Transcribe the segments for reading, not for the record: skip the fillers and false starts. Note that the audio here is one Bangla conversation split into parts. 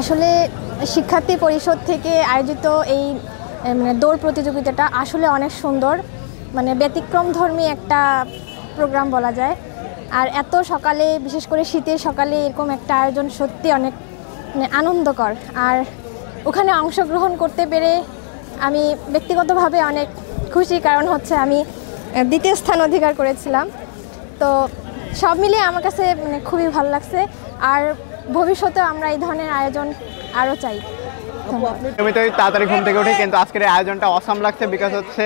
আসলে শিক্ষার্থী পরিষদ থেকে আয়োজিত এই দৌড় প্রতিযোগিতাটা আসলে অনেক সুন্দর, ব্যতিক্রমধর্মী একটা প্রোগ্রাম বলা যায়। আর এত সকালে, বিশেষ করে শীতের সকালে এরকম একটা আয়োজন সত্যি অনেক আনন্দকর। আর ওখানে অংশগ্রহণ করতে পেরে আমি ব্যক্তিগতভাবে অনেক খুশি, কারণ হচ্ছে আমি দ্বিতীয় স্থান অধিকার করেছিলাম। তো সব মিলিয়ে আমার কাছে খুবই ভালো লাগছে। আর ভবিষ্যতে আমরা এই ধরনের আয়োজন আরও চাই। তাড়াতাড়ি ঘুম থেকে উঠি, কিন্তু আজকের এই আয়োজনটা অসাম লাগছে। বিকজ হচ্ছে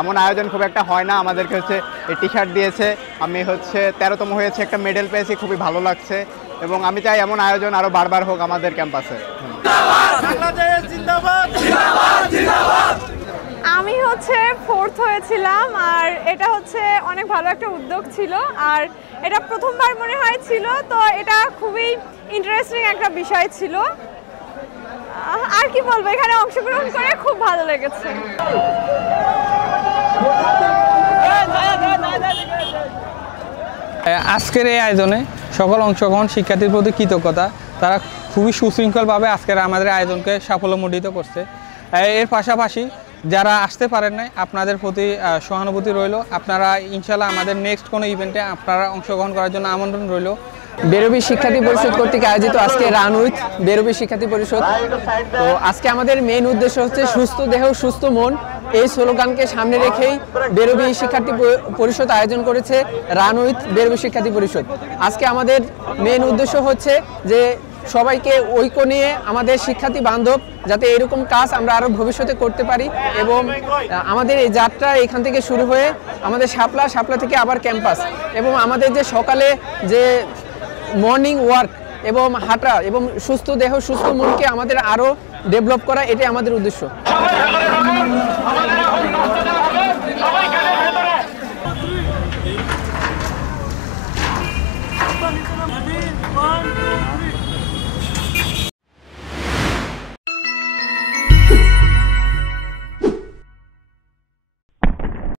এমন আয়োজন খুব একটা হয় না। আমাদেরকে হচ্ছে এই টি শার্ট দিয়েছে, আমি হচ্ছে 13তম হয়েছে, একটা মেডেল পেয়েছি, খুবই ভালো লাগছে। এবং আমি চাই এমন আয়োজন আরও বারবার হোক আমাদের ক্যাম্পাসে। আমি হচ্ছে 4th হয়েছিলাম, আর এটা হচ্ছে অনেক ভালো একটা উদ্যোগ ছিল। আর এটা প্রথমবার মনে হয় ছিল, তো এটা খুবই ইন্টারেস্টিং একটা বিষয় ছিল। আর কি বলবো, এখানে অংশগ্রহণ করে খুব ভালো লেগেছে। আজকের এই আয়োজনে সকল অংশগ্রহণ শিক্ষার্থীর প্রতি কৃতজ্ঞতা। তারা খুবই সুশৃঙ্খলভাবে আজকের আমাদের আয়োজনকে সাফল্যমণ্ডিত করছে। এর পাশাপাশি যারা আসতে পারেন নাই, আপনাদের প্রতি সহানুভূতি রইল। আপনারা ইনশাল্লাহ আমাদের নেক্সট কোনো ইভেন্টে আপনারা অংশগ্রহণ করার জন্য আমন্ত্রণ রইল। বেরোবি শিক্ষার্থী পরিষদ কর্তৃক আয়োজিত আজকে রান উইথ বেরোবি শিক্ষার্থী পরিষদ। তো আজকে আমাদের মেইন উদ্দেশ্য হচ্ছে সুস্থ দেহ সুস্থ মন। এই স্লোগানকে সামনে রেখেই বেরোবি শিক্ষার্থী পরিষদ আয়োজন করেছে রান উইথ বেরোবি শিক্ষার্থী পরিষদ। আজকে আমাদের মেইন উদ্দেশ্য হচ্ছে যে সবাইকে ঐক্য নিয়ে আমাদের শিক্ষার্থী বান্ধব যাতে এরকম কাজ আমরা আরও ভবিষ্যতে করতে পারি। এবং আমাদের এই যাত্রা এখান থেকে শুরু হয়ে আমাদের শাপলা থেকে আবার ক্যাম্পাস, এবং আমাদের যে সকালে যে মর্নিং ওয়ার্ক এবং হাঁটা এবং সুস্থ দেহ সুস্থ মনকে আমাদের আরও ডেভেলপ করা, এটাই আমাদের উদ্দেশ্য। One, two, three.